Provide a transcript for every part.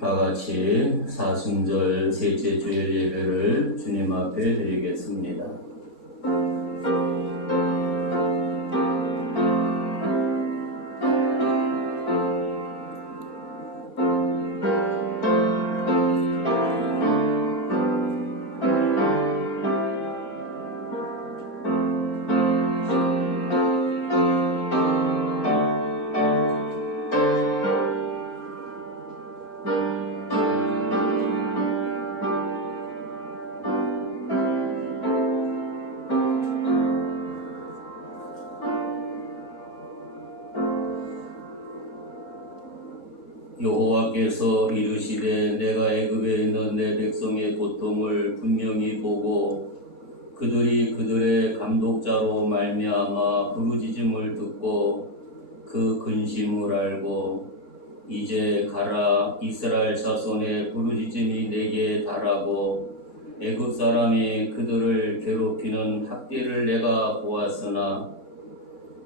다 같이 사순절 셋째 주일 예배를 주님 앞에 드리겠습니다. 여호와께서 이르시되 내가 애굽에 있는 내 백성의 고통을 분명히 보고 그들이 그들의 감독자로 말미암아 부르짖음을 듣고 그 근심을 알고 이제 가라 이스라엘 자손의 부르짖음이 내게 달하고 애굽 사람이 그들을 괴롭히는 학대를 내가 보았으나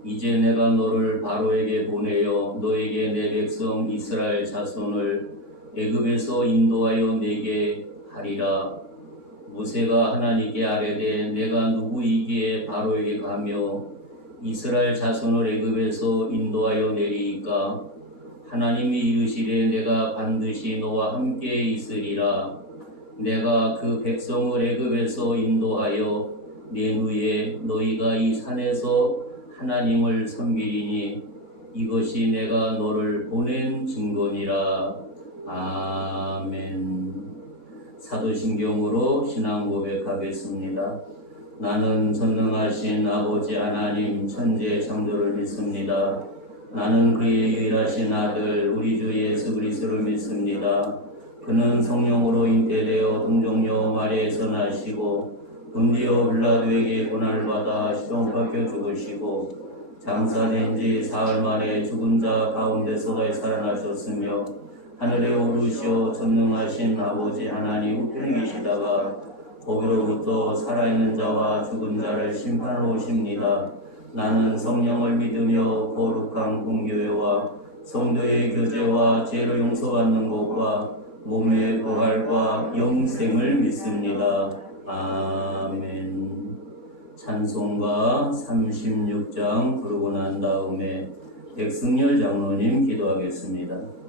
이제 내가 너를 바로에게 보내어 너에게 내 백성 이스라엘 자손을 애굽에서 인도하여 내게 하리라. 모세가 하나님께 아뢰되 내가 누구이기에 바로에게 가며 이스라엘 자손을 애굽에서 인도하여 내리이까? 하나님이 이르시되 내가 반드시 너와 함께 있으리라. 내가 그 백성을 애굽에서 인도하여 낸 후에 너희가 이 산에서 하나님을 섬기리니 이것이 내가 너를 보낸 증거니라. 아멘. 사도신경으로 신앙 고백하겠습니다. 나는 전능하신 아버지 하나님 천지의 창조를 믿습니다. 나는 그의 유일하신 아들 우리 주 예수 그리스도를 믿습니다. 그는 성령으로 잉태되어 동정녀 마리아에서 나시고 본디오 빌라도에게 고난을 받아 시험받겨 죽으시고 장사된 지 사흘 만에 죽은 자 가운데서 다시 살아나셨으며 하늘에 오르시어 전능하신 아버지 하나님 우편에 계시다가 거기로부터 살아있는 자와 죽은 자를 심판하러 오십니다. 나는 성령을 믿으며 거룩한 공교회와 성도의 교제와 죄를 용서받는 것과 몸의 부활과 영생을 믿습니다. 아멘. 찬송가 36장 부르고 난 다음에 백승열 장로님 기도하겠습니다.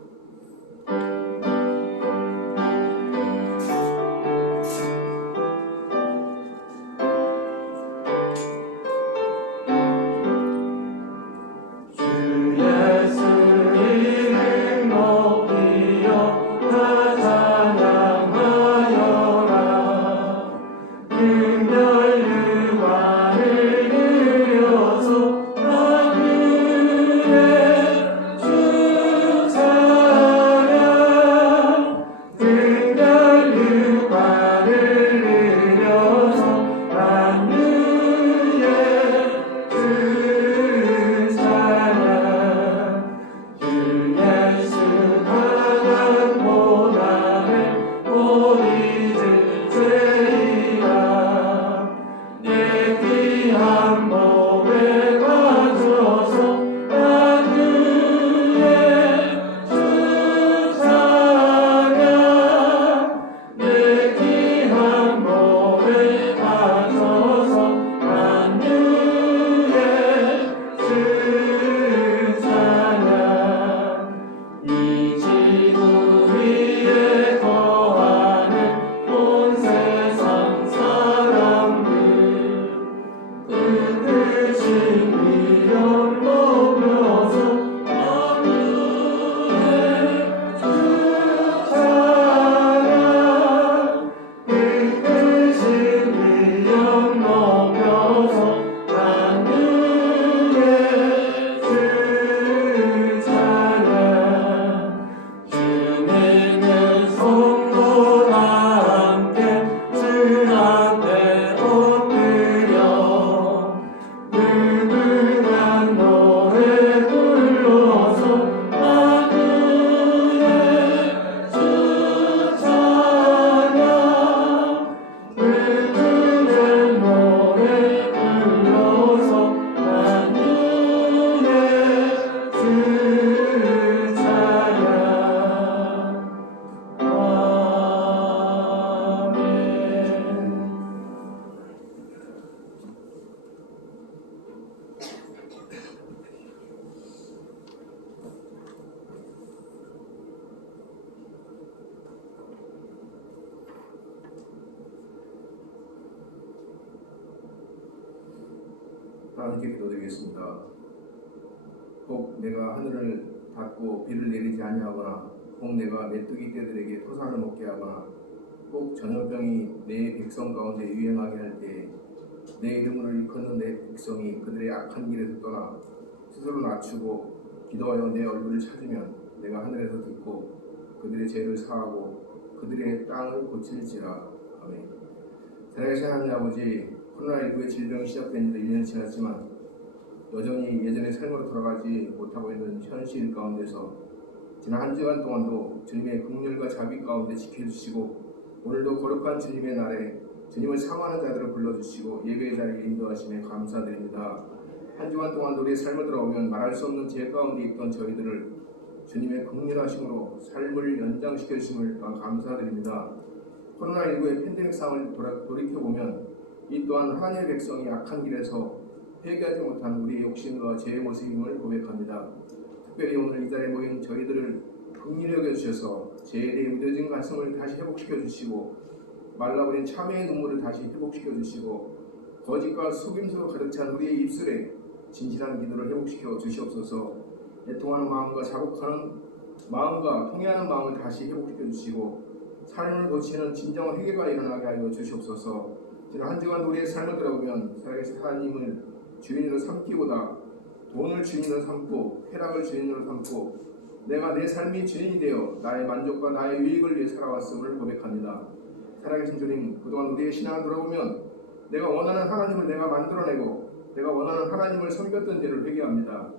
주차량 하나님께 기도드리겠습니다. 혹 내가 하늘을 닫고 비를 내리지 아니하거나, 혹 내가 메뚜기 떼들에게 토산을 먹게 하거나, 혹 전염병이 내 백성 가운데 유행하게 할 때 내 이름을 일컫는 내 백성이 그들의 악한 길에서 떠나 스스로 낮추고 기도하여 내 얼굴을 찾으면 내가 하늘에서 듣고 그들의 죄를 사하고 그들의 땅을 고칠지라. 아멘. 살아계신 하나님 아버지, 코로나19의 질병이 시작된 지도 1년이 지났지만 여전히 예전의 삶으로 돌아가지 못하고 있는 현실 가운데서 지난 한 주간 동안도 주님의 긍휼과 자비 가운데 지켜주시고, 오늘도 거룩한 주님의 날에 주님을 사모하는 자들을 불러주시고 예배의 자리에 인도하심에 감사드립니다. 한 주간 동안 우리의 삶을 돌아오면 말할 수 없는 죄 가운데 있던 저희들을 주님의 긍휼하심으로 삶을 연장시켜 주심을 또한 감사드립니다. 코로나19의 팬데믹 상황을 돌이켜보면 이 또한 하나님의 백성이 악한 길에서 회개하지 못한 우리의 욕심과 죄의 모습임을 고백합니다. 특별히 오늘 이 자리에 모인 저희들을 긍휼히 여겨주셔서 죄에 대해 무뎌진 가슴을 다시 회복시켜 주시고, 말라버린 참회의 눈물을 다시 회복시켜 주시고, 거짓과 속임수로 가득 찬 우리의 입술에 진실한 기도를 회복시켜 주시옵소서. 애통하는 마음과 자복하는 마음과 통회하는 마음을 다시 회복시켜 주시고, 삶을 고치는 진정한 회개가 일어나게 하여 주시옵소서. 지난 한 주간 우리의 삶을 돌아보면 살아계신 하나님을 주인으로 삼기보다 돈을 주인으로 삼고 쾌락을 주인으로 삼고 내가 내 삶이 주인이 되어 나의 만족과 나의 유익을 위해 살아왔음을 고백합니다. 살아계신 주님, 그동안 우리의 신앙을 돌아보면 내가 원하는 하나님을 내가 만들어내고 내가 원하는 하나님을 섬겼던 죄를 회개합니다.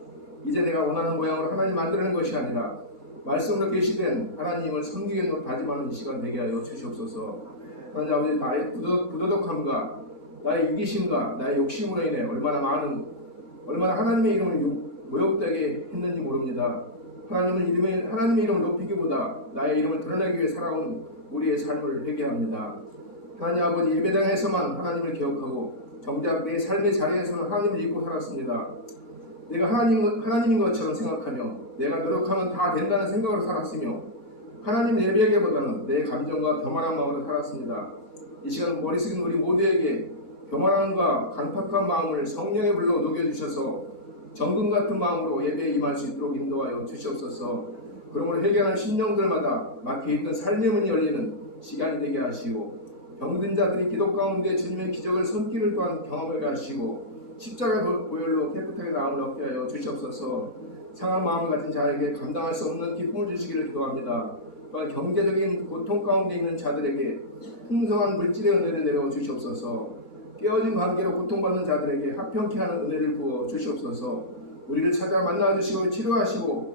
이제 내가 원하는 모양으로 하나님 만들어낸 것이 아니라 말씀으로 계시된 하나님을 섬기겠노 다짐하는 이 시간 되게 하여 주시옵소서. 하나님 아버지, 나의 부도덕함과 나의 이기심과 나의 욕심으로 인해 얼마나 하나님의 이름을 모욕되게 했는지 모릅니다. 하나님의 이름을 높이기보다 나의 이름을 드러내기 위해 살아온 우리의 삶을 회개합니다. 하나님 아버지, 예배당에서만 하나님을 기억하고 정작 내 삶의 자리에서는 하나님을 잊고 살았습니다. 내가 하나님인 것처럼 생각하며 내가 노력하면 다 된다는 생각으로 살았으며 하나님 예배하기보다는 내 감정과 교만한 마음으로 살았습니다. 이 시간 머리 숙인 우리 모두에게 교만함과 간팍한 마음을 성령에 불러 녹여주셔서 정금 같은 마음으로 예배에 임할 수 있도록 인도하여 주시옵소서. 그러므로 회개하는 심령들마다 막혀있던 삶의 문이 열리는 시간이 되게 하시고, 병든 자들이 기도 가운데 주님의 기적을 손길을 또한 경험하게 하시고, 십자가 보혈로 깨끗하게 나음을 얻게 하여 주시옵소서. 상한 마음을 가진 자에게 감당할 수 없는 기쁨을 주시기를 기도합니다. 또한 경제적인 고통 가운데 있는 자들에게 풍성한 물질의 은혜를 내려 주시옵소서. 깨어진 관계로 고통받는 자들에게 합평케 하는 은혜를 부어 주시옵소서. 우리를 찾아 만나주시고 치료하시고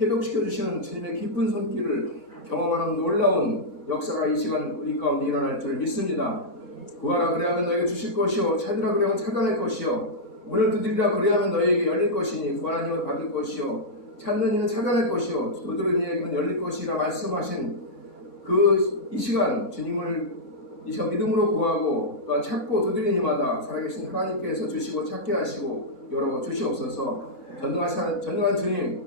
회복시켜 주시는 주님의 깊은 손길을 경험하는 놀라운 역사가 이 시간 우리 가운데 일어날 줄 믿습니다. 구하라 그래야면 너에게 주실 것이요, 찾으라 그래야면 찾아낼 것이요, 문을 두드리라 그래야면 너에게 열릴 것이니 구하는 이는 받을 것이요, 찾는 이는 찾아낼 것이요, 두드리는 이에게는 열릴 것이라 말씀하신 이 시간 주님을 이 시간 믿음으로 구하고 찾고 두드리는 이마다 살아계신 하나님께서 주시고 찾게 하시고 열어 주시옵소서. 전능한 주님,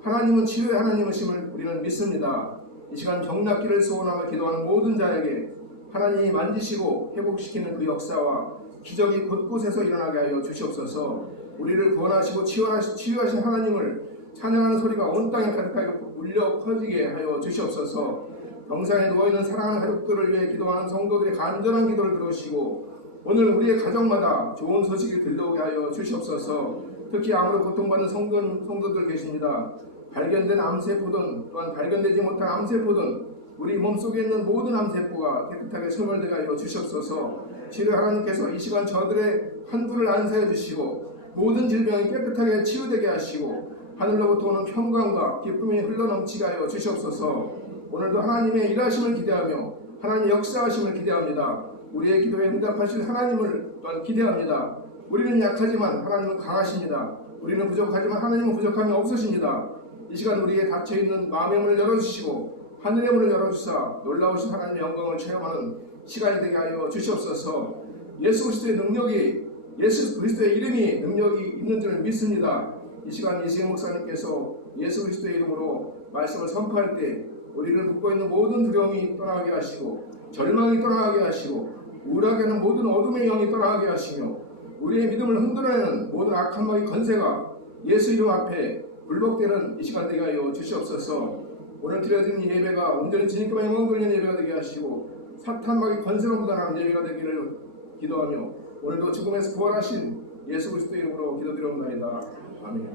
하나님은 치유의 하나님이심을 우리는 믿습니다. 이 시간 병낫기를 소원하며 기도하는 모든 자에게 하나님이 만지시고 회복시키는 그 역사와 기적이 곳곳에서 일어나게 하여 주시옵소서. 우리를 구원하시고 치유하신 하나님을 찬양하는 소리가 온 땅에 가득하게 울려 퍼지게 하여 주시옵소서. 병상에 누워있는 사랑하는 가족들을 위해 기도하는 성도들의 간절한 기도를 들으시고 오늘 우리의 가정마다 좋은 소식이 들려오게 하여 주시옵소서. 특히 암으로 고통받는 성도들 계십니다. 발견된 암세포든 또한 발견되지 못한 암세포든 우리 몸속에 있는 모든 암세포가 깨끗하게 소멸되게 하여 주시옵소서. 치료 하나님께서 이 시간 저들의 환부를 안사해 주시고 모든 질병이 깨끗하게 치유되게 하시고 하늘로부터 오는 평강과 기쁨이 흘러넘치게 하여 주시옵소서. 오늘도 하나님의 일하심을 기대하며 하나님의 역사하심을 기대합니다. 우리의 기도에 응답하실 하나님을 또한 기대합니다. 우리는 약하지만 하나님은 강하십니다. 우리는 부족하지만 하나님은 부족함이 없으십니다. 이 시간 우리의 닫혀있는 마음의 문을 열어주시고 하늘의 문을 열어주사 놀라우신 하나님의 영광을 체험하는 시간이 되게 하여 주시옵소서. 예수 그리스도의 이름이 능력이 있는 줄을 믿습니다. 이 시간 이승현 목사님께서 예수 그리스도의 이름으로 말씀을 선포할 때 우리를 묶고 있는 모든 두려움이 떠나게 하시고 절망이 떠나게 하시고 우울하게 하는 모든 어둠의 영이 떠나게 하시며 우리의 믿음을 흔들어내는 모든 악한 마귀 건세가 예수 이름 앞에 굴복되는 이 시간 되게 하여 주시옵소서. 오늘 드려진 이 예배가 온전히 주님께만 영광 돌리는 예배가 되게 하시고 사탄 마귀 건세가 묻어나는 예배가 되기를 기도하며 오늘도 죽음에서 부활하신 예수 그리스도 이름으로 기도드리옵나이다. 아멘.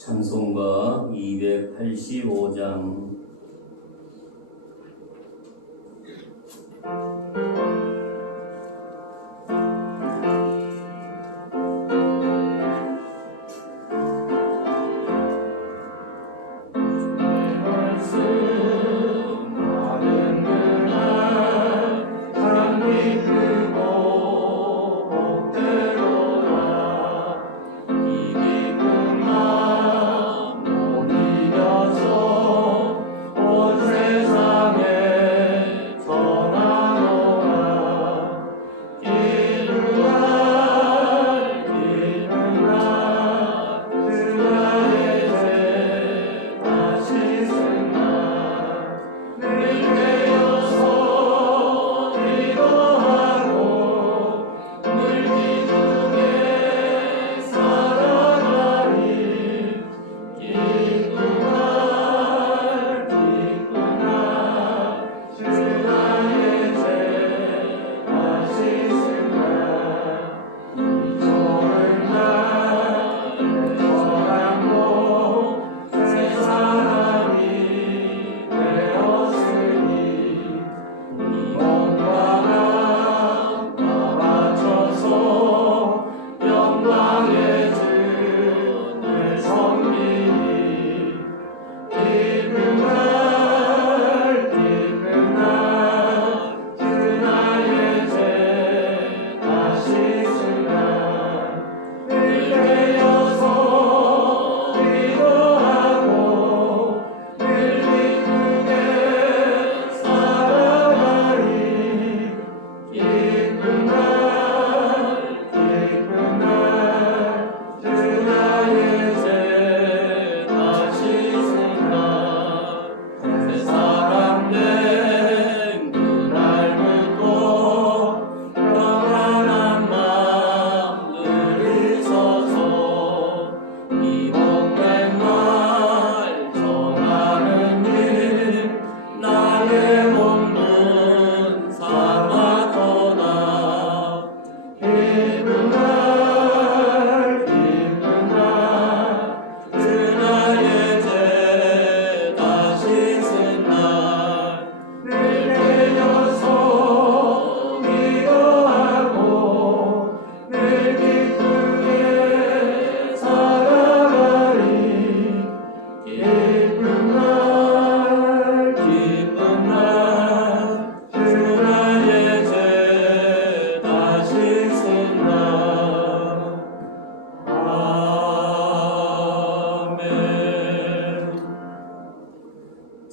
찬송가 285장.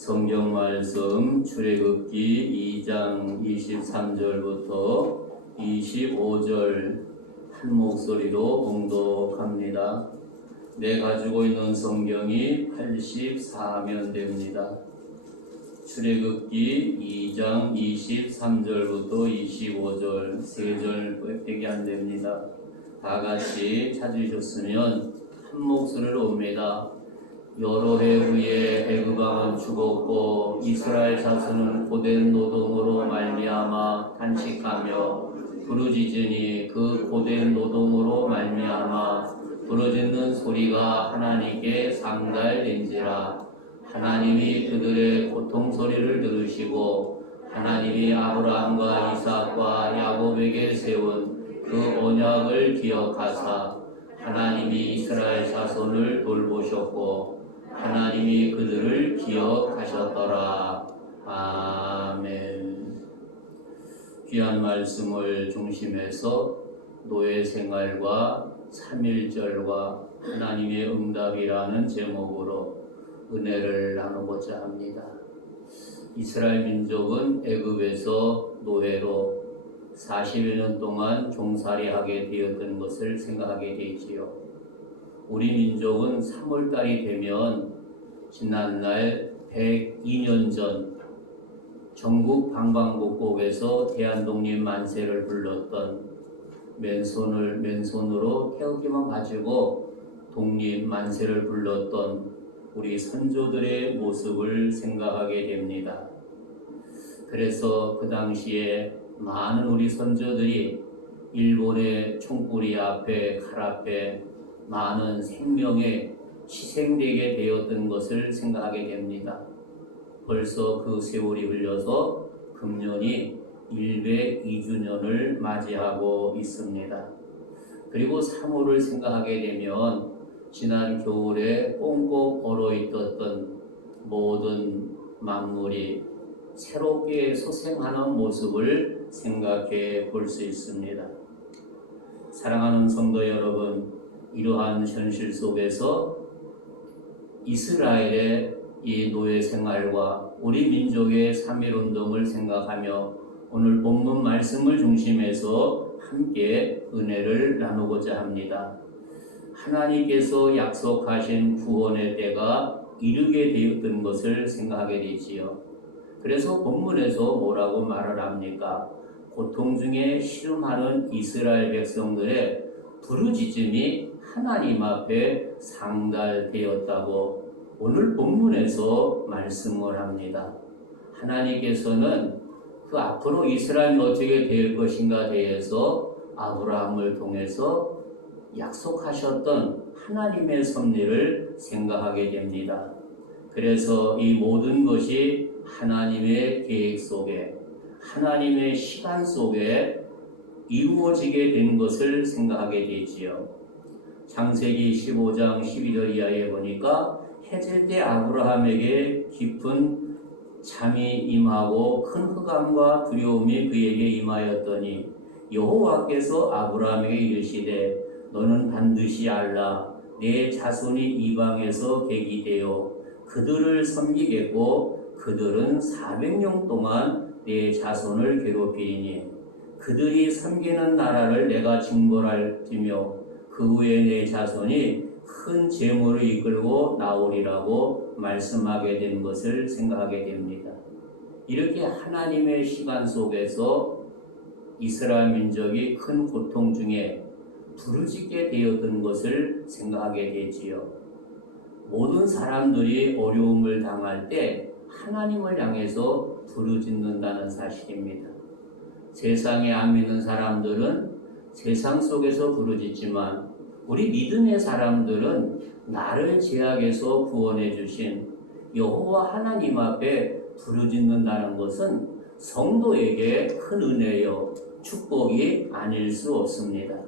성경 말씀 출애굽기 2장 23절부터 25절 한 목소리로 봉독합니다. 내 가지고 있는 성경이 84면 됩니다. 출애굽기 2장 23절부터 25절 3절 빼기 안 됩니다. 다 같이 찾으셨으면 한 목소리로 옵니다. 여러 해 후에 애굽 왕은 죽었고 이스라엘 자손은 고된 노동으로 말미암아 탄식하며 부르짖으니 그 고된 노동으로 말미암아 부르짖는 소리가 하나님께 상달된지라. 하나님이 그들의 고통 소리를 들으시고 하나님이 아브라함과 이삭과 야곱에게 세운 그 언약을 기억하사 하나님이 이스라엘 자손을 돌보셨고 하나님이 그들을 기억하셨더라. 아멘. 귀한 말씀을 중심해서 노예 생활과 삼일절과 하나님의 응답이라는 제목으로 은혜를 나누고자 합니다. 이스라엘 민족은 애굽에서 노예로 40여 년 동안 종살이하게 되었던 것을 생각하게 되지요. 우리 민족은 3월달이 되면 지난날 102년 전 전국 방방곡곡에서 대한독립 만세를 불렀던 맨손으로 태극기만 가지고 독립 만세를 불렀던 우리 선조들의 모습을 생각하게 됩니다. 그래서 그 당시에 많은 우리 선조들이 일본의 총구리 앞에 칼 앞에 많은 생명에 희생되게 되었던 것을 생각하게 됩니다. 벌써 그 세월이 흘러서 금년이 102주년을 맞이하고 있습니다. 그리고 3월을 생각하게 되면 지난 겨울에 꽁꽁 얼어있었던 모든 만물이 새롭게 소생하는 모습을 생각해 볼 수 있습니다. 사랑하는 성도 여러분, 이러한 현실 속에서 이스라엘의 이 노예 생활과 우리 민족의 3.1운동을 생각하며 오늘 본문 말씀을 중심해서 함께 은혜를 나누고자 합니다. 하나님께서 약속하신 구원의 때가 이르게 되었던 것을 생각하게 되지요. 그래서 본문에서 뭐라고 말을 합니까? 고통 중에 씨름하는 이스라엘 백성들의 부르짖음이 하나님 앞에 상달되었다고 오늘 본문에서 말씀을 합니다. 하나님께서는 그 앞으로 이스라엘이 어떻게 될 것인가 대해서 아브라함을 통해서 약속하셨던 하나님의 섭리를 생각하게 됩니다. 그래서 이 모든 것이 하나님의 계획 속에 하나님의 시간 속에 이루어지게 된 것을 생각하게 되지요. 창세기 15장 12절 이하에 보니까 해질 때 아브라함에게 깊은 잠이 임하고 큰 흑암과 두려움이 그에게 임하였더니 여호와께서 아브라함에게 이르시되 너는 반드시 알라 내 자손이 이방에서 객이 되어 그들을 섬기겠고 그들은 400년 동안 내 자손을 괴롭히리니 그들이 섬기는 나라를 내가 징벌할지며 그 후에 내 자손이 큰 재물을 이끌고 나오리라고 말씀하게 된 것을 생각하게 됩니다. 이렇게 하나님의 시간 속에서 이스라엘 민족이 큰 고통 중에 부르짖게 되었던 것을 생각하게 되지요. 모든 사람들이 어려움을 당할 때 하나님을 향해서 부르짖는다는 사실입니다. 세상에 안 믿는 사람들은 세상 속에서 부르짖지만 우리 믿음의 사람들은 나를 죄악에서 구원해 주신 여호와 하나님 앞에 부르짖는다는 것은 성도에게 큰 은혜요 축복이 아닐 수 없습니다.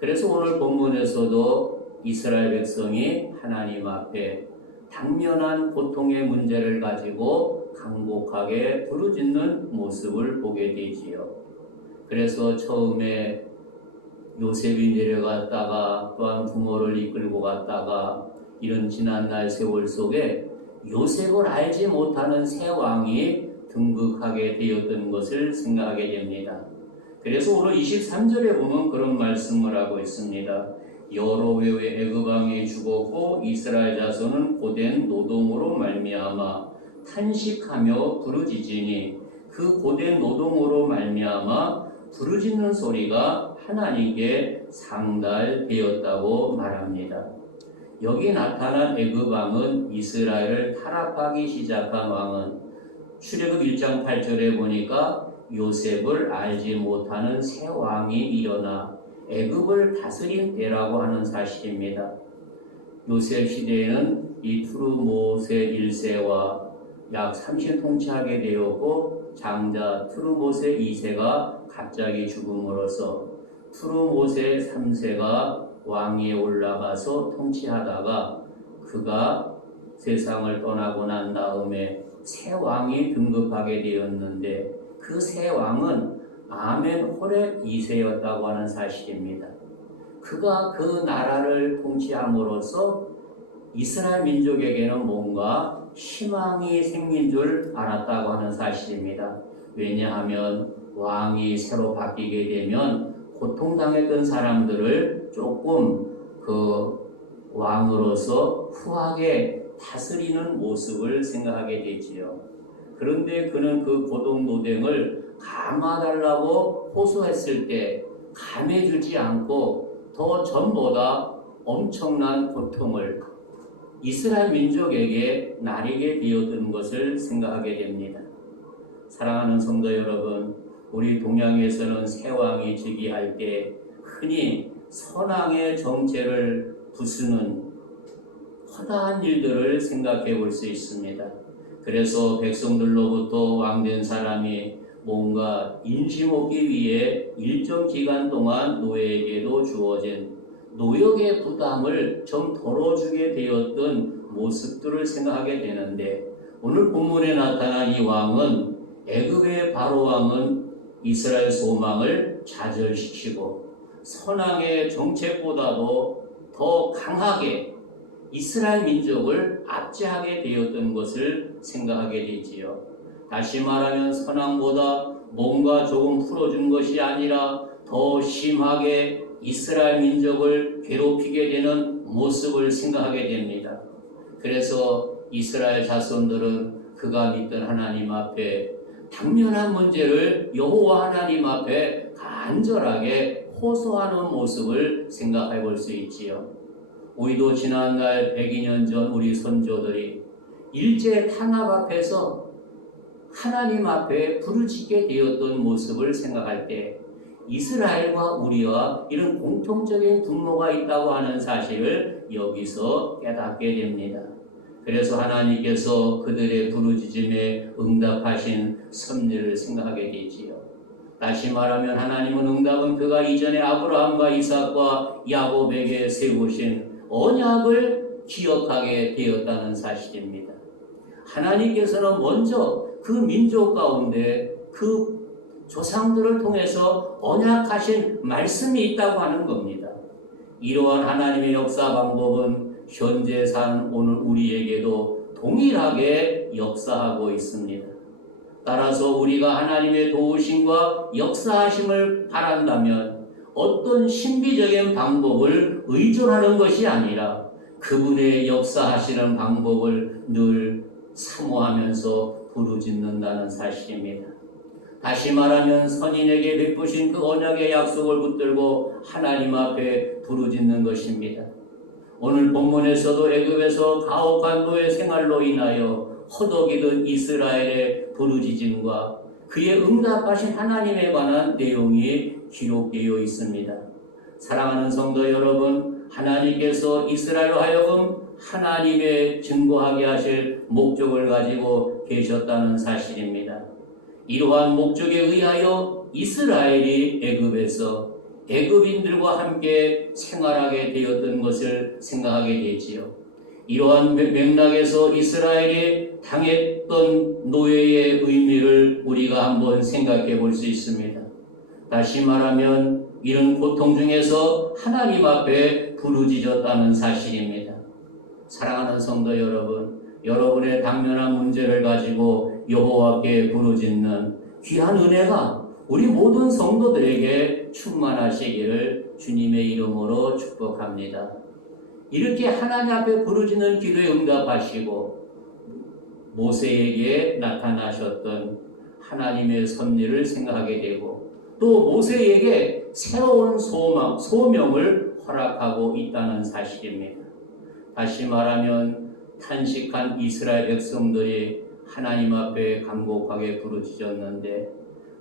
그래서 오늘 본문에서도 이스라엘 백성이 하나님 앞에 당면한 고통의 문제를 가지고 강곡하게 부르짖는 모습을 보게 되지요. 그래서 처음에 요셉이 내려갔다가 또한 부모를 이끌고 갔다가 이런 지난날 세월 속에 요셉을 알지 못하는 새 왕이 등극하게 되었던 것을 생각하게 됩니다. 그래서 오늘 23절에 보면 그런 말씀을 하고 있습니다. 여러 외의 애굽 왕이 죽었고 이스라엘 자손은 고된 노동으로 말미암아 탄식하며 부르짖으니 그 고된 노동으로 말미암아 부르짖는 소리가 하나님께 상달되었다고 말합니다. 여기 나타난 애굽 왕은 이스라엘을 타락하기 시작한 왕은 출애굽 1장 8절에 보니까 요셉을 알지 못하는 새 왕이 일어나 애굽을 다스린 때라고 하는 사실입니다. 요셉 시대에는 이 투르모세 1세와 약 30년 통치하게 되었고 장자 투르모세 2세가 갑자기 죽음으로써 투르모세 3세가 왕위에 올라가서 통치하다가 그가 세상을 떠나고 난 다음에 새 왕이 등극하게 되었는데 그 새 왕은 아멘호렙 2세였다고 하는 사실입니다. 그가 그 나라를 통치함으로써 이스라엘 민족에게는 뭔가 희망이 생긴 줄 알았다고 하는 사실입니다. 왜냐하면 왕이 새로 바뀌게 되면 고통당했던 사람들을 조금 그 왕으로서 후하게 다스리는 모습을 생각하게 되지요. 그런데 그는 그 고동노동을 감아달라고 호소했을 때 감해주지 않고 더 전보다 엄청난 고통을 이스라엘 민족에게 나리게 되었던 것을 생각하게 됩니다. 사랑하는 성도 여러분, 우리 동양에서는 새 왕이 즉위할 때 흔히 선왕의 정체를 부수는 허다한 일들을 생각해 볼 수 있습니다. 그래서 백성들로부터 왕된 사람이 뭔가 인심 얻기 위해 일정 기간 동안 노예에게도 주어진 노역의 부담을 좀 덜어주게 되었던 모습들을 생각하게 되는데, 오늘 본문에 나타난 이 왕은 애굽의 바로 왕은 이스라엘 소망을 좌절시키고 선왕의 정책보다도 더 강하게 이스라엘 민족을 압제하게 되었던 것을 생각하게 되지요. 다시 말하면 선왕보다 뭔가 조금 풀어준 것이 아니라 더 심하게 이스라엘 민족을 괴롭히게 되는 모습을 생각하게 됩니다. 그래서 이스라엘 자손들은 그가 믿던 하나님 앞에 당면한 문제를 여호와 하나님 앞에 간절하게 호소하는 모습을 생각해 볼 수 있지요. 우리도 지난날 102년 전 우리 선조들이 일제 탄압 앞에서 하나님 앞에 부르짖게 되었던 모습을 생각할 때 이스라엘과 우리와 이런 공통적인 분모가 있다고 하는 사실을 여기서 깨닫게 됩니다. 그래서 하나님께서 그들의 부르짖음에 응답하신 섭리를 생각하게 되지요. 다시 말하면 하나님은 응답은 그가 이전에 아브라함과 이삭과 야곱에게 세우신 언약을 기억하게 되었다는 사실입니다. 하나님께서는 먼저 그 민족 가운데 그 조상들을 통해서 언약하신 말씀이 있다고 하는 겁니다. 이러한 하나님의 역사 방법은 현재 산 오늘 우리에게도 동일하게 역사하고 있습니다. 따라서 우리가 하나님의 도우심과 역사하심을 바란다면 어떤 신비적인 방법을 의존하는 것이 아니라 그분의 역사하시는 방법을 늘 사모하면서 부르짖는다는 사실입니다. 다시 말하면 선인에게 베푸신 그 언약의 약속을 붙들고 하나님 앞에 부르짖는 것입니다. 오늘 본문에서도 애굽에서 가혹한 노예 생활로 인하여 허덕이던 이스라엘의 부르짖음과 그의 응답하신 하나님에 관한 내용이 기록되어 있습니다. 사랑하는 성도 여러분, 하나님께서 이스라엘로 하여금 하나님의 증거하게 하실 목적을 가지고 계셨다는 사실입니다. 이러한 목적에 의하여 이스라엘이 애굽에서 애굽인들과 함께 생활하게 되었던 것을 생각하게 되지요. 이러한 맥락에서 이스라엘이 당했던 노예의 의미를 우리가 한번 생각해 볼 수 있습니다. 다시 말하면 이런 고통 중에서 하나님 앞에 부르짖었다는 사실입니다. 사랑하는 성도 여러분, 여러분의 당면한 문제를 가지고 여호와께 부르짖는 귀한 은혜가 우리 모든 성도들에게 충만하시기를 주님의 이름으로 축복합니다. 이렇게 하나님 앞에 부르짖는 기도에 응답하시고 모세에게 나타나셨던 하나님의 섭리를 생각하게 되고 또 모세에게 새로운 소명을 허락하고 있다는 사실입니다. 다시 말하면 탄식한 이스라엘 백성들이 하나님 앞에 간곡하게 부르짖었는데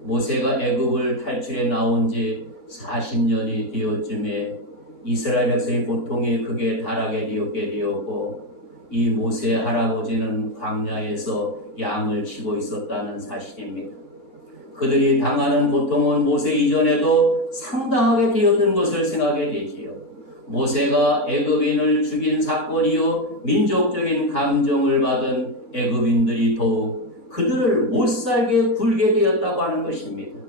모세가 애굽을 탈출해 나온 지 40년이 되었음에 이스라엘 백성의 고통에 크게 달하게 되었게 되었고 이 모세의 할아버지는 광야에서 양을 치고 있었다는 사실입니다. 그들이 당하는 고통은 모세 이전에도 상당하게 되었던 것을 생각하게 되지요. 모세가 애굽인을 죽인 사건 이후 민족적인 감정을 받은 애굽인들이 더욱 그들을 못살게 굴게 되었다고 하는 것입니다.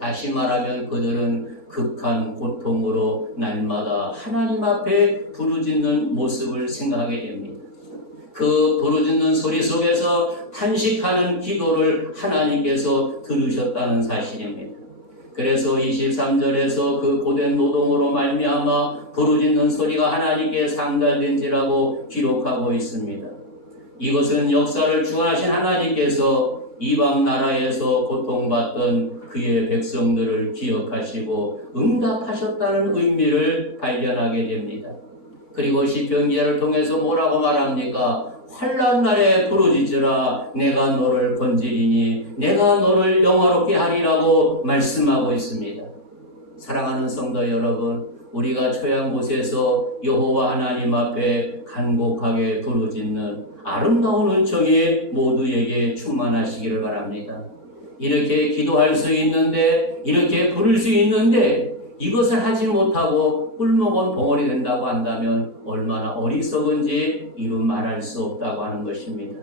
다시 말하면 그들은 극한 고통으로 날마다 하나님 앞에 부르짖는 모습을 생각하게 됩니다. 그 부르짖는 소리 속에서 탄식하는 기도를 하나님께서 들으셨다는 사실입니다. 그래서 23절에서 그 고된 노동으로 말미암아 부르짖는 소리가 하나님께 상달된지라고 기록하고 있습니다. 이것은 역사를 주관하신 하나님께서 이방 나라에서 고통받던 그의 백성들을 기억하시고 응답하셨다는 의미를 발견하게 됩니다. 그리고 시편 기자를 통해서 뭐라고 말합니까? 환난 날에 부르짖으라 내가 너를 건지리니 내가 너를 영화롭게 하리라고 말씀하고 있습니다. 사랑하는 성도 여러분, 우리가 처한 곳에서 여호와 하나님 앞에 간곡하게 부르짖는 아름다운 은총이 모두에게 충만하시기를 바랍니다. 이렇게 기도할 수 있는데, 이렇게 부를 수 있는데 이것을 하지 못하고 꿀먹은 벙어리 된다고 한다면 얼마나 어리석은지 이루 말할 수 없다고 하는 것입니다.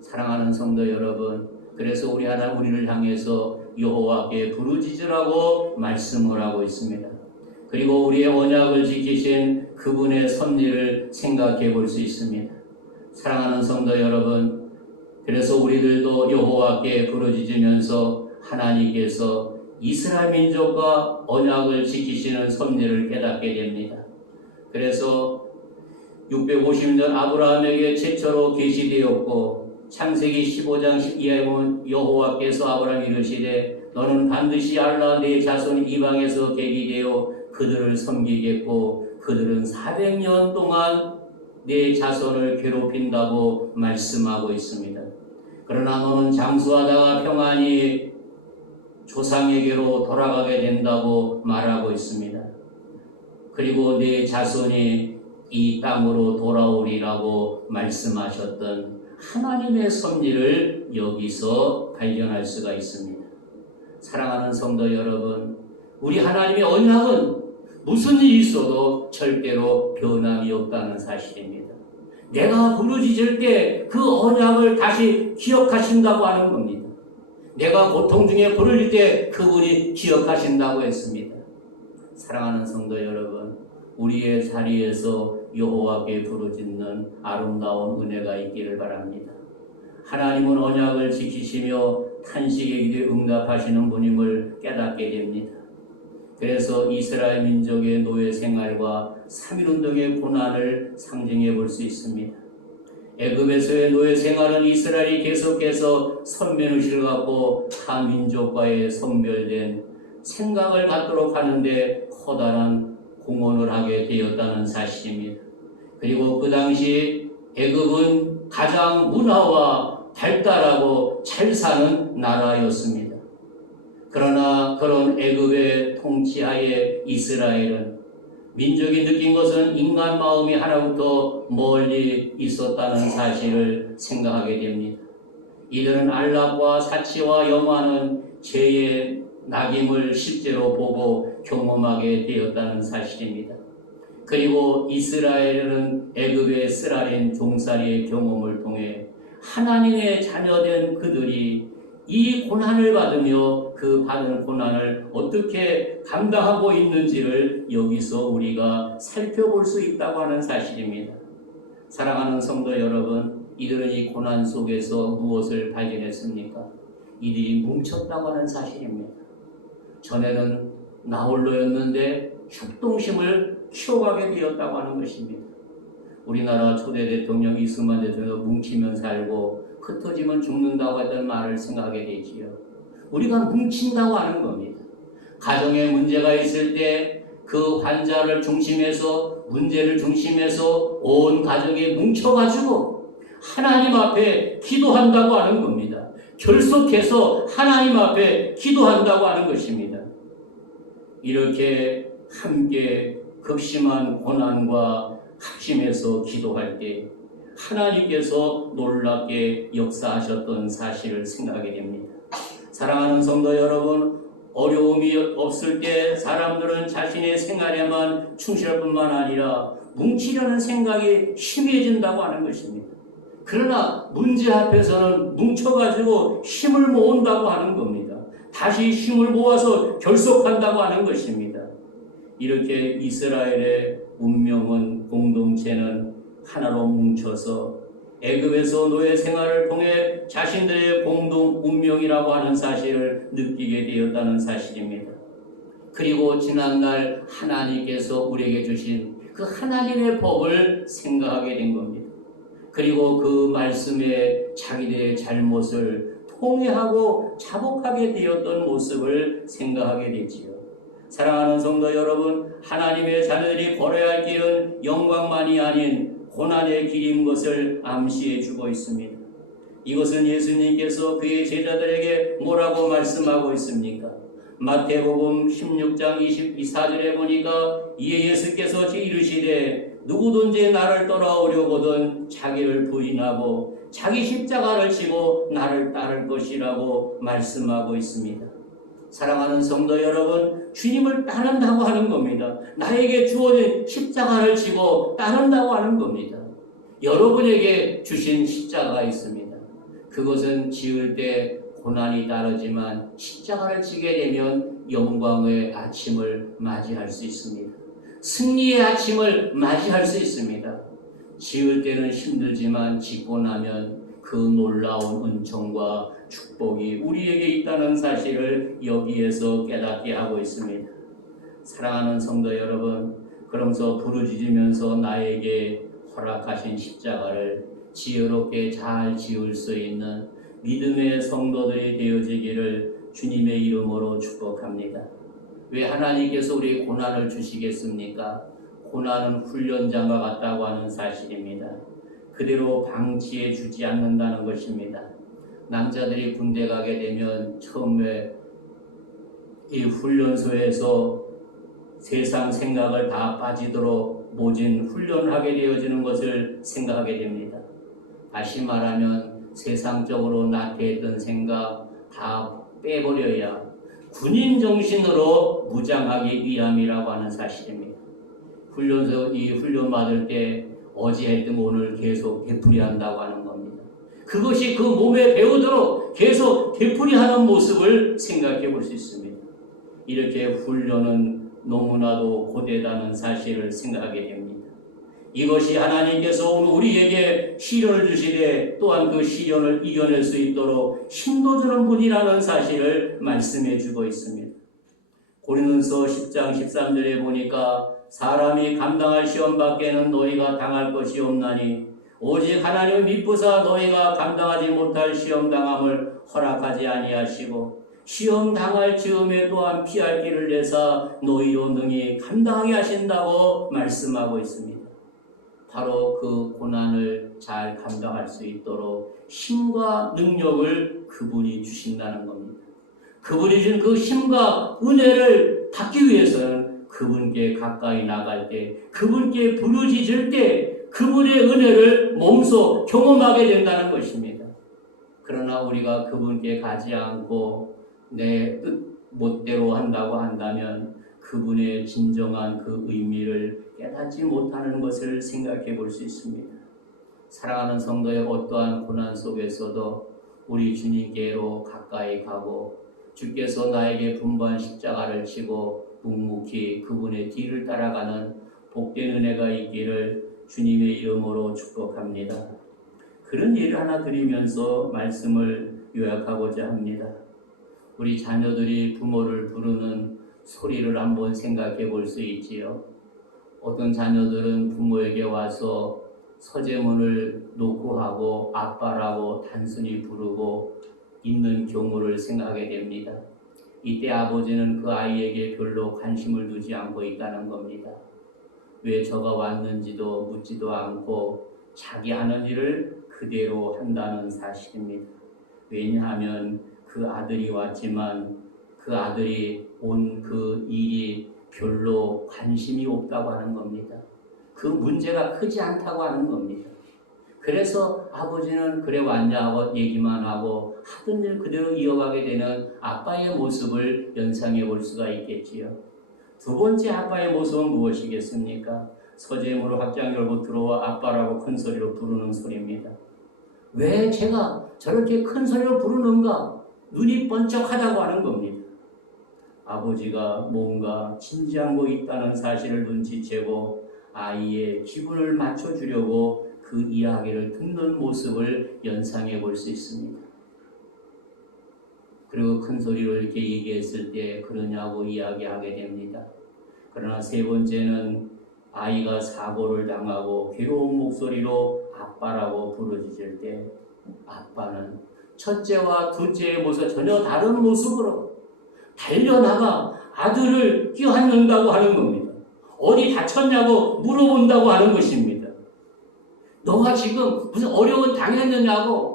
사랑하는 성도 여러분, 그래서 우리 하나님 우리를 향해서 여호와께 부르짖으라고 말씀을 하고 있습니다. 그리고 우리의 언약을 지키신 그분의 섭리를 생각해 볼 수 있습니다. 사랑하는 성도 여러분, 그래서 우리들도 여호와께 부르짖으면서 하나님께서 이스라엘 민족과 언약을 지키시는 섭리를 깨닫게 됩니다. 그래서 650년 아브라함에게 최초로 계시되었고 창세기 15장 12절에 보면 여호와께서 아브라함 이르시되 너는 반드시 알라 내 자손이 이방에서 계기되어 그들을 섬기겠고 그들은 400년 동안 내 자손을 괴롭힌다고 말씀하고 있습니다. 그러나 너는 장수하다가 평안히 조상에게로 돌아가게 된다고 말하고 있습니다. 그리고 내 자손이 이 땅으로 돌아오리라고 말씀하셨던 하나님의 섭리를 여기서 발견할 수가 있습니다. 사랑하는 성도 여러분, 우리 하나님의 언약은 무슨 일이 있어도 절대로 변함이 없다는 사실입니다. 내가 부르짖을 때 그 언약을 다시 기억하신다고 하는 겁니다. 내가 고통 중에 부르짖을 때 그분이 기억하신다고 했습니다. 사랑하는 성도 여러분, 우리의 자리에서 여호와께 부르짖는 아름다운 은혜가 있기를 바랍니다. 하나님은 언약을 지키시며 탄식의 기도에 응답하시는 분임을 깨닫게 됩니다. 그래서 이스라엘 민족의 노예 생활과 3.1운동의 고난을 상징해 볼 수 있습니다. 애굽에서의 노예 생활은 이스라엘이 계속해서 선민의식을 갖고 타 민족과의 성별된 생각을 갖도록 하는데 커다란 공헌을 하게 되었다는 사실입니다. 그리고 그 당시 애굽은 가장 문화와 발달하고 잘 사는 나라였습니다. 그러나 그런 애굽의 통치하에 이스라엘은 민족이 느낀 것은 인간 마음이 하나부터 멀리 있었다는 사실을 생각하게 됩니다. 이들은 안락과 사치와 염화는 죄의 낙임을 실제로 보고 경험하게 되었다는 사실입니다. 그리고 이스라엘은 애굽의 쓰라린 종살이의 경험을 통해 하나님의 자녀된 그들이 이 고난을 받으며 그 받은 고난을 어떻게 감당하고 있는지를 여기서 우리가 살펴볼 수 있다고 하는 사실입니다. 사랑하는 성도 여러분, 이들은 이 고난 속에서 무엇을 발견했습니까? 이들이 뭉쳤다고 하는 사실입니다. 전에는 나홀로였는데 협동심을 키워가게 되었다고 하는 것입니다. 우리나라 초대 대통령 이승만 대통령도 뭉치면 살고 흩어지면 죽는다고 했던 말을 생각하게 되지요. 우리가 뭉친다고 하는 겁니다. 가정에 문제가 있을 때 그 환자를 중심해서 문제를 중심해서 온 가족이 뭉쳐가지고 하나님 앞에 기도한다고 하는 겁니다. 결속해서 하나님 앞에 기도한다고 하는 것입니다. 이렇게 함께 극심한 고난과 합심해서 기도할 때 하나님께서 놀랍게 역사하셨던 사실을 생각하게 됩니다. 사랑하는 성도 여러분, 어려움이 없을 때 사람들은 자신의 생활에만 충실할 뿐만 아니라 뭉치려는 생각이 심해진다고 하는 것입니다. 그러나 문제 앞에서는 뭉쳐가지고 힘을 모은다고 하는 겁니다. 다시 힘을 모아서 결속한다고 하는 것입니다. 이렇게 이스라엘의 운명은 공동체는 하나로 뭉쳐서 애굽에서 노예 생활을 통해 자신들의 공동 운명이라고 하는 사실을 느끼게 되었다는 사실입니다. 그리고 지난날 하나님께서 우리에게 주신 그 하나님의 법을 생각하게 된 겁니다. 그리고 그 말씀에 자기들의 잘못을 통회하고 자복하게 되었던 모습을 생각하게 되지요. 사랑하는 성도 여러분, 하나님의 자녀들이 걸어야 할 길은 영광만이 아닌 고난의 길인 것을 암시해 주고 있습니다. 이것은 예수님께서 그의 제자들에게 뭐라고 말씀하고 있습니까? 마태복음 16장 24절에 보니까 이에 예수께서 이르시되 누구든지 나를 따라오려거든 자기를 부인하고 자기 십자가를 지고 나를 따를 것이라고 말씀하고 있습니다. 사랑하는 성도 여러분, 주님을 따른다고 하는 겁니다. 나에게 주어진 십자가를 지고 따른다고 하는 겁니다. 여러분에게 주신 십자가가 있습니다. 그것은 지을 때 고난이 따르지만 십자가를 지게 되면 영광의 아침을 맞이할 수 있습니다. 승리의 아침을 맞이할 수 있습니다. 지을 때는 힘들지만 짓고 나면 그 놀라운 은총과 축복이 우리에게 있다는 사실을 여기에서 깨닫게 하고 있습니다. 사랑하는 성도 여러분, 그러면서 부르짖으면서 나에게 허락하신 십자가를 지혜롭게 잘 지을 수 있는 믿음의 성도들이 되어지기를 주님의 이름으로 축복합니다. 왜 하나님께서 우리 고난을 주시겠습니까? 고난은 훈련장과 같다고 하는 사실입니다. 그대로 방치해 주지 않는다는 것입니다. 남자들이 군대 가게 되면 처음에 이 훈련소에서 세상 생각을 다 빠지도록 모진 훈련을 하게 되어지는 것을 생각하게 됩니다. 다시 말하면 세상적으로 나태했던 생각 다 빼버려야 군인 정신으로 무장하기 위함이라고 하는 사실입니다. 훈련소 이 훈련 받을 때 어제 했던 오늘 계속 되풀이한다고 하는 겁니다. 그것이 그 몸에 배우도록 계속 되풀이하는 모습을 생각해 볼 수 있습니다. 이렇게 훈련은 너무나도 고되다는 사실을 생각하게 됩니다. 이것이 하나님께서 우리에게 시련을 주시되 또한 그 시련을 이겨낼 수 있도록 힘도 주는 분이라는 사실을 말씀해 주고 있습니다. 고린도서 10장 13절에 보니까 사람이 감당할 시험 밖에는 너희가 당할 것이 없나니 오직 하나님을 믿고사 너희가 감당하지 못할 시험 당함을 허락하지 아니하시고 시험 당할 즈음에 또한 피할 길을 내사 너희로 능히 감당하게 하신다고 말씀하고 있습니다. 바로 그 고난을 잘 감당할 수 있도록 힘과 능력을 그분이 주신다는 겁니다. 그분이 준 그 힘과 은혜를 받기 위해서는 그분께 가까이 나갈 때, 그분께 부르짖을 때 그분의 은혜를 몸소 경험하게 된다는 것입니다. 그러나 우리가 그분께 가지 않고 내 뜻멋대로 한다고 한다면 그분의 진정한 그 의미를 깨닫지 못하는 것을 생각해 볼 수 있습니다. 사랑하는 성도의 어떠한 고난 속에서도 우리 주님께로 가까이 가고 주께서 나에게 분부한 십자가를 지고 묵묵히 그분의 뒤를 따라가는 복된 은혜가 있기를 주님의 이름으로 축복합니다. 그런 예를 하나 드리면서 말씀을 요약하고자 합니다. 우리 자녀들이 부모를 부르는 소리를 한번 생각해 볼 수 있지요. 어떤 자녀들은 부모에게 와서 서재문을 놓고 하고 아빠라고 단순히 부르고 있는 경우를 생각하게 됩니다. 이때 아버지는 그 아이에게 별로 관심을 두지 않고 있다는 겁니다. 왜 저가 왔는지도 묻지도 않고 자기 하는 일을 그대로 한다는 사실입니다. 왜냐하면 그 아들이 왔지만 그 아들이 온 그 일이 별로 관심이 없다고 하는 겁니다. 그 문제가 크지 않다고 하는 겁니다. 그래서 아버지는 그래 왔냐 하고 얘기만 하고 하던 일 그대로 이어가게 되는 아빠의 모습을 연상해 볼 수가 있겠지요. 두 번째 아빠의 모습은 무엇이겠습니까? 서재문으로 확장 열고 들어와 아빠라고 큰 소리로 부르는 소리입니다. 왜 제가 저렇게 큰 소리로 부르는가? 눈이 번쩍하다고 하는 겁니다. 아버지가 뭔가 진지한 거 있다는 사실을 눈치채고 아이의 기분을 맞춰주려고 그 이야기를 듣는 모습을 연상해 볼 수 있습니다. 그리고 큰 소리로 이렇게 얘기했을 때 그러냐고 이야기하게 됩니다. 그러나 세 번째는 아이가 사고를 당하고 괴로운 목소리로 아빠라고 부르짖을 때 아빠는 첫째와 둘째의 모습 전혀 다른 모습으로 달려나가 아들을 껴안는다고 하는 겁니다. 어디 다쳤냐고 물어본다고 하는 것입니다. 너가 지금 무슨 어려운 당했느냐고.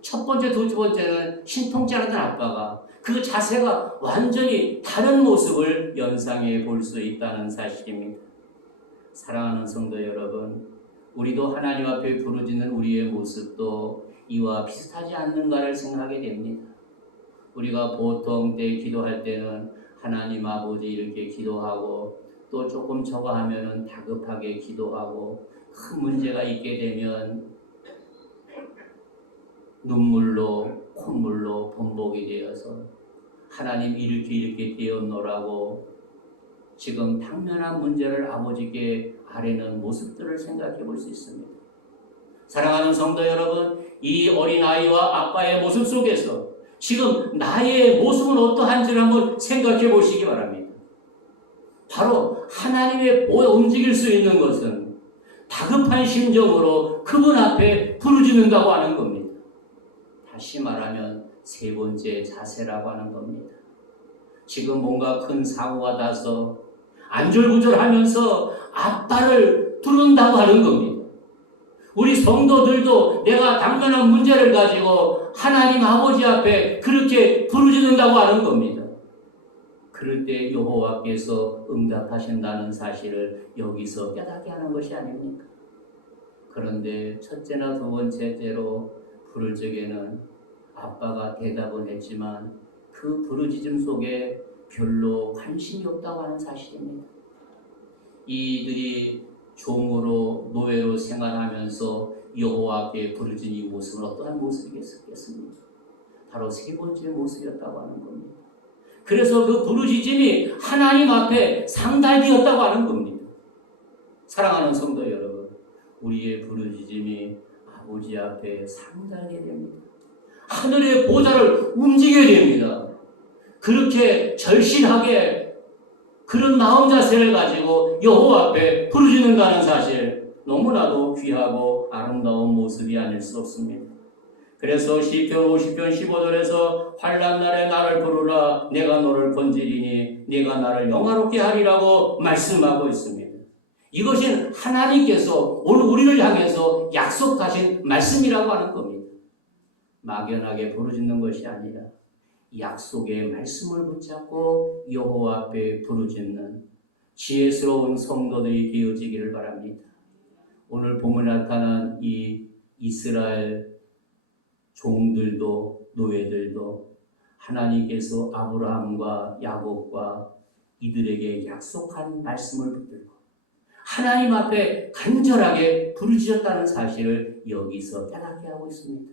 첫 번째, 두 번째는 신통치 않았던 아빠가 그 자세가 완전히 다른 모습을 연상해 볼 수 있다는 사실입니다. 사랑하는 성도 여러분, 우리도 하나님 앞에 부르짖는 우리의 모습도 이와 비슷하지 않는가를 생각하게 됩니다. 우리가 보통 때 기도할 때는 하나님 아버지 이렇게 기도하고 또 조금 저거 하면은 다급하게 기도하고 큰 문제가 있게 되면 눈물로 콧물로 번복이 되어서 하나님 이렇게 되었노라고 지금 당면한 문제를 아버지께 아뢰는 모습들을 생각해 볼 수 있습니다. 사랑하는 성도 여러분, 이 어린아이와 아빠의 모습 속에서 지금 나의 모습은 어떠한지를 한번 생각해 보시기 바랍니다. 바로 하나님의 보에 움직일 수 있는 것은 다급한 심정으로 그분 앞에 부르짖는다고 하는 겁니다. 다시 말하면 세 번째 자세라고 하는 겁니다. 지금 뭔가 큰 사고가 나서 안절부절하면서 아빠를 부른다고 하는 겁니다. 우리 성도들도 내가 당면한 문제를 가지고 하나님 아버지 앞에 그렇게 부르짖는다고 하는 겁니다. 그럴 때 여호와께서 응답하신다는 사실을 여기서 깨닫게 하는 것이 아닙니까? 그런데 첫째나 두 번째로 부를 적에는 아빠가 대답은 했지만 그 부르짖음 속에 별로 관심이 없다고 하는 사실입니다. 이들이 종으로 노예로 생활하면서 여호와께 부르짖은 이 모습은 어떠한 모습이겠습니까? 바로 세 번째 모습이었다고 하는 겁니다. 그래서 그 부르짖음이 하나님 앞에 상달되었다고 하는 겁니다. 사랑하는 성도 여러분, 우리의 부르짖음이 아버지 앞에 상달하게 됩니다. 하늘의 보좌를 움직여야 됩니다. 그렇게 절실하게 그런 마음 자세를 가지고 여호와 앞에 부르짖는다는 사실, 너무나도 귀하고 아름다운 모습이 아닐 수 없습니다. 그래서 시편 50편 15절에서 환난 날에 나를 부르라 내가 너를 건지리니 네가 나를 영화롭게 하리라고 말씀하고 있습니다. 이것은 하나님께서 오늘 우리를 향해서 약속하신 말씀이라고 하는 겁니다. 막연하게 부르짖는 것이 아니라 약속의 말씀을 붙잡고 여호와 앞에 부르짖는 지혜스러운 성도들이 되어지기를 바랍니다. 오늘 본문에 나타난 이 이스라엘 종들도 노예들도 하나님께서 아브라함과 야곱과 이들에게 약속한 말씀을 붙들고 하나님 앞에 간절하게 부르짖었다는 사실을 여기서 깨닫게 하고 있습니다.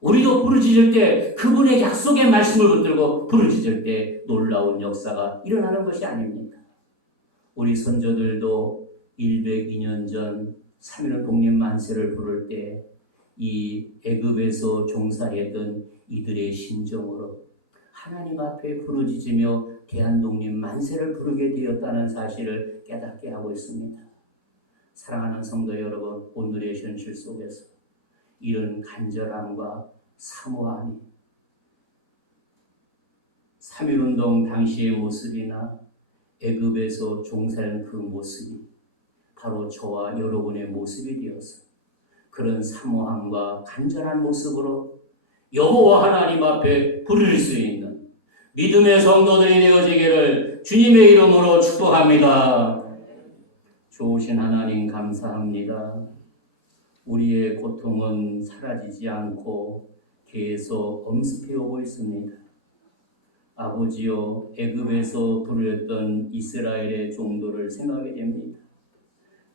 우리도 부르짖을 때 그분의 약속의 말씀을 붙들고 부르짖을 때 놀라운 역사가 일어나는 것이 아닙니까? 우리 선조들도 102년 전 3.1 독립만세를 부를 때 이 애굽에서 종살이했던 이들의 심정으로 하나님 앞에 부르짖으며 대한독립만세를 부르게 되었다는 사실을 깨닫게 하고 있습니다. 사랑하는 성도 여러분, 오늘의 현실 속에서 이런 간절함과 사모함이 3.1운동 당시의 모습이나 애굽에서 종살이한 그 모습이 바로 저와 여러분의 모습이 되어서 그런 사모함과 간절한 모습으로 여호와 하나님 앞에 부를 수 있는 믿음의 성도들이 되어지기를 주님의 이름으로 축복합니다. 좋으신 하나님 감사합니다. 우리의 고통은 사라지지 않고 계속 엄습해 오고 있습니다. 아버지여, 애굽에서 부르셨던 이스라엘의 종도를 생각하게 됩니다.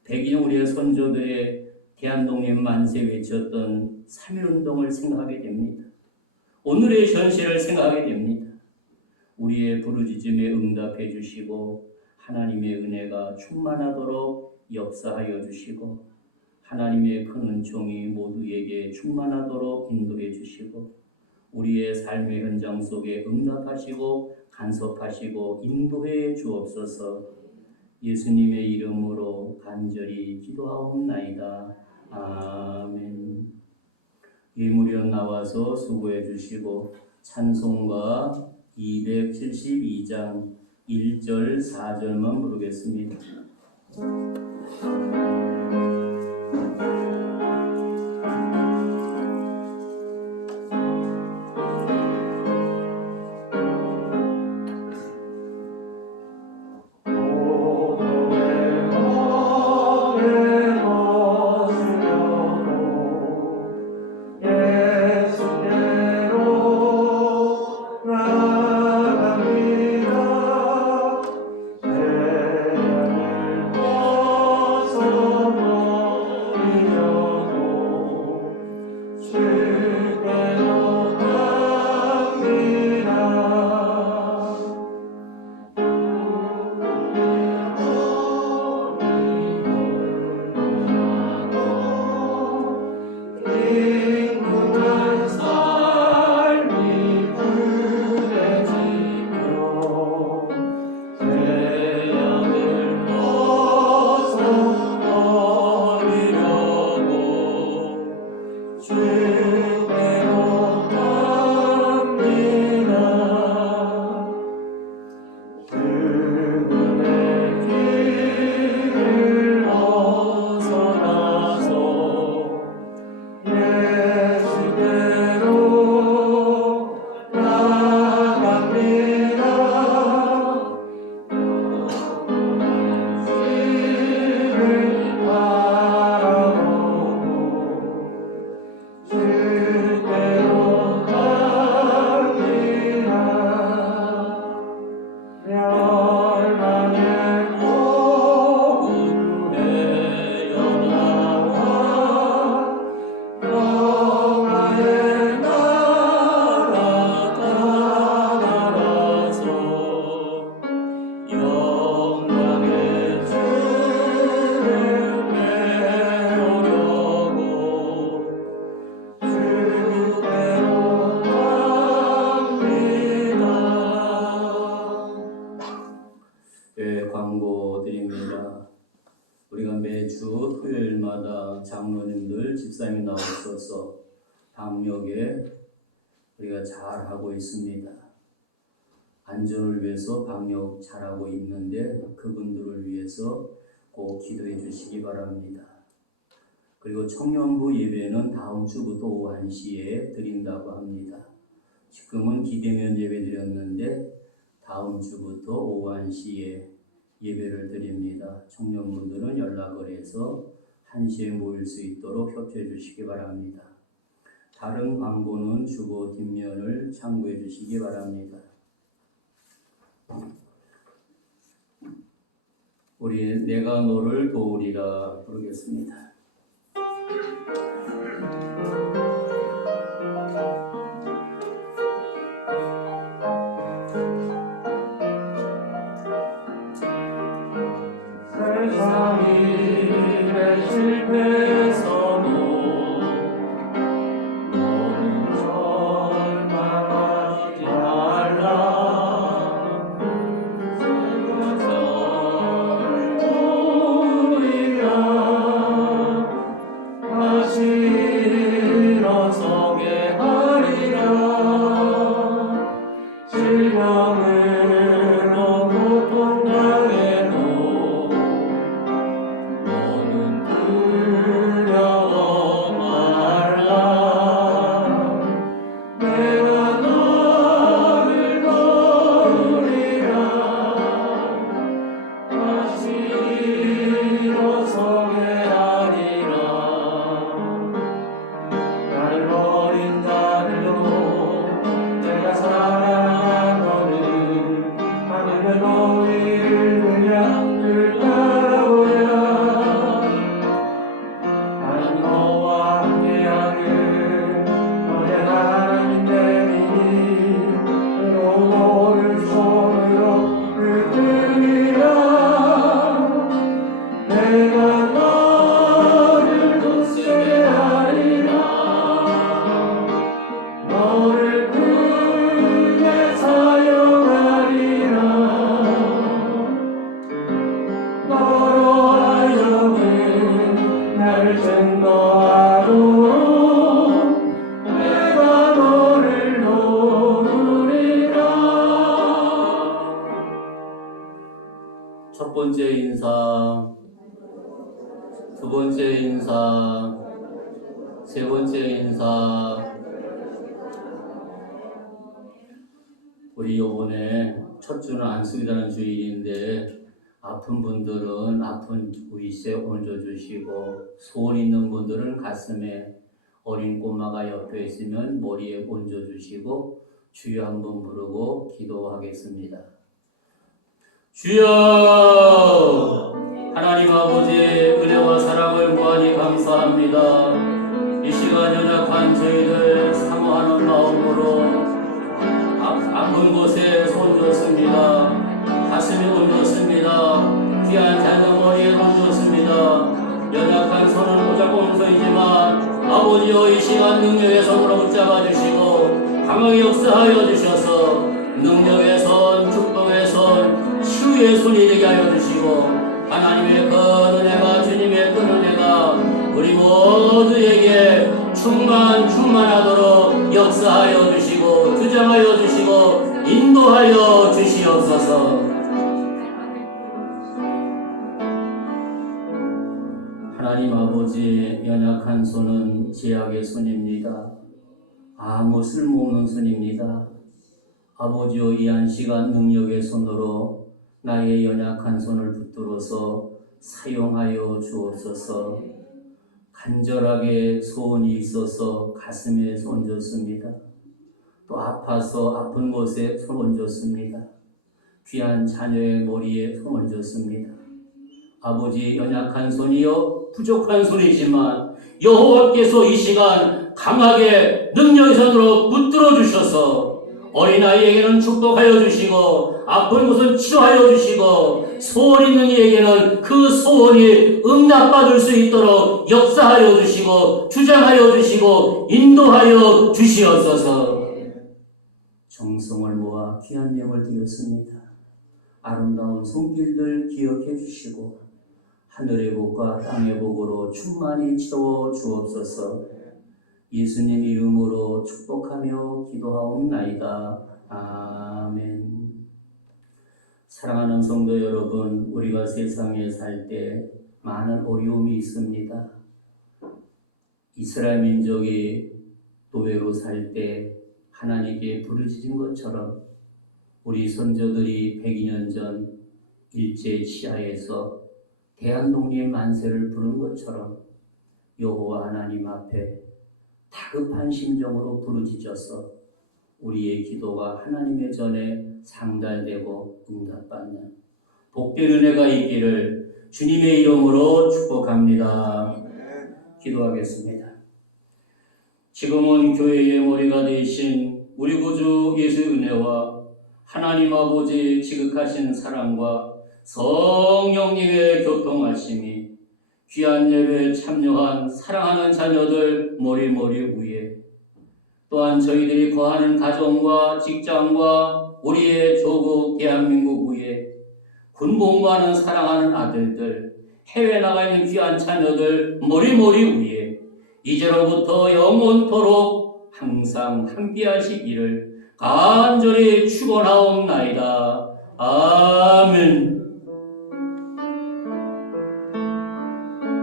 백인 우리의 선조들의 대한독립 만세 외쳤던 3.1운동을 생각하게 됩니다. 오늘의 현실을 생각하게 됩니다. 우리의 부르짖음에 응답해 주시고 하나님의 은혜가 충만하도록 역사하여 주시고 하나님의 큰 은총이 모두에게 충만하도록 인도해 주시고 우리의 삶의 현장 속에 응답하시고 간섭하시고 인도해 주옵소서. 예수님의 이름으로 간절히 기도하옵나이다. 아멘. 예물이여 나와서 수고해 주시고 찬송가 272장 1절 4절만 부르겠습니다. 광고 드립니다. 우리가 매주 토요일마다 장로님들 집사님이 나오셔서 방역에 우리가 잘하고 있습니다. 안전을 위해서 방역 잘하고 있는데 그분들을 위해서 꼭 기도해 주시기 바랍니다. 그리고 청년부 예배는 다음 주부터 오후 1시에 드린다고 합니다. 지금은 기대면 예배 드렸는데 다음 주부터 오후 1시에 예배를 드립니다. 청년분들은 연락을 해서 1시에 모일 수 있도록 협조해 주시기 바랍니다. 다른 광고는 주보 뒷면을 참고해 주시기 바랍니다. 우리 내가 너를 도우리라 부르겠습니다. 세상이 실패해서도 너는 절망하지 말라. 세상을 도우리라. 다시 일어서게 하리라. 질병으로 고통 당해도 두려워 말라. 내가 너를 도우리라. 다시 일어서게 하리라. 나를 버린 자들도 내가 사랑하거든. 하늘의 너희를 그냥 따라오리라. 너와 함께하는 너의 하나님 되리. 첫 번째 인사, 두 번째 인사, 세 번째 인사. 우리 요번에 첫 주는 안식이라는 주일인데 아픈 분들은 아픈 위시에 얹어주시고 소원 있는 분들은 가슴에 어린 꼬마가 옆에 있으면 머리에 얹어주시고 주여 한번 부르고 기도하겠습니다. 주여! 하나님 아버지 은혜와 사랑을 무한히 감사합니다. 이 시간 연약한 저희들 사모하는 마음으로 아픈 곳에 손줬습니다. 가슴에 얹었습니다. 귀한 자녀 머리에 얹었습니다. 연약한 손은 무조건 손이지만 아버지여 이 시간 능력의 손으로 붙잡아 주시고 강하게 역사하여 주셔서 능력의 손, 축복의 손, 치유의 손이 되게 하여 주시고 하나님의 그 은혜가 주님의 그 은혜가 우리 모두에게 충만하도록 역사하여 주시고 주장하여 주시고 인도하여 주시옵소서. 하나님 아버지 연약한 손은 제약의 손입니다. 아무 쓸모없는 손입니다. 아버지여 이 한 시간 능력의 손으로 나의 연약한 손을 붙들어서 사용하여 주옵소서. 간절하게 소원이 있어서 가슴에 손 얹었습니다. 또 아파서 아픈 곳에 손 얹었습니다. 귀한 자녀의 머리에 손 얹었습니다. 아버지 연약한 손이요 부족한 손이지만 여호와께서 이 시간 강하게 능력의 손으로 붙들어 주셔서 어린아이에게는 축복하여 주시고 아픈 곳은 치료하여 주시고 소원 있는 이에게는 그 소원이 응답받을 수 있도록 역사하여 주시고 주장하여 주시고 인도하여 주시옵소서. 정성을 모아 귀한 명을 드렸습니다. 아름다운 손길들 기억해 주시고 하늘의 복과 땅의 복으로 충만히 채워 주옵소서. 예수님 이름으로 축복하며 기도하옵나이다. 아멘. 사랑하는 성도 여러분, 우리가 세상에 살 때 많은 어려움이 있습니다. 이스라엘 민족이 노예로 살 때 하나님께 부르짖은 것처럼 우리 선조들이 102년 전 일제 치하에서 대한독립 만세를 부른 것처럼 여호와 하나님 앞에 다급한 심정으로 부르짖어서 우리의 기도가 하나님의 전에 상달되고 응답받는 복된 은혜가 있기를 주님의 이름으로 축복합니다. 기도하겠습니다. 지금은 교회의 머리가 되신 우리 구주 예수의 은혜와 하나님 아버지 지극하신 사랑과 성령님의 교통하심이 귀한 예배에 참여한 사랑하는 자녀들 머리 위에 또한 저희들이 거하는 가정과 직장과 우리의 조국 대한민국 위에 군복무하는 사랑하는 아들들 해외 나가 있는 귀한 자녀들 머리 위에 이제로부터 영원토록 항상 함께 하시기를 간절히 축원하옵나이다. 아멘.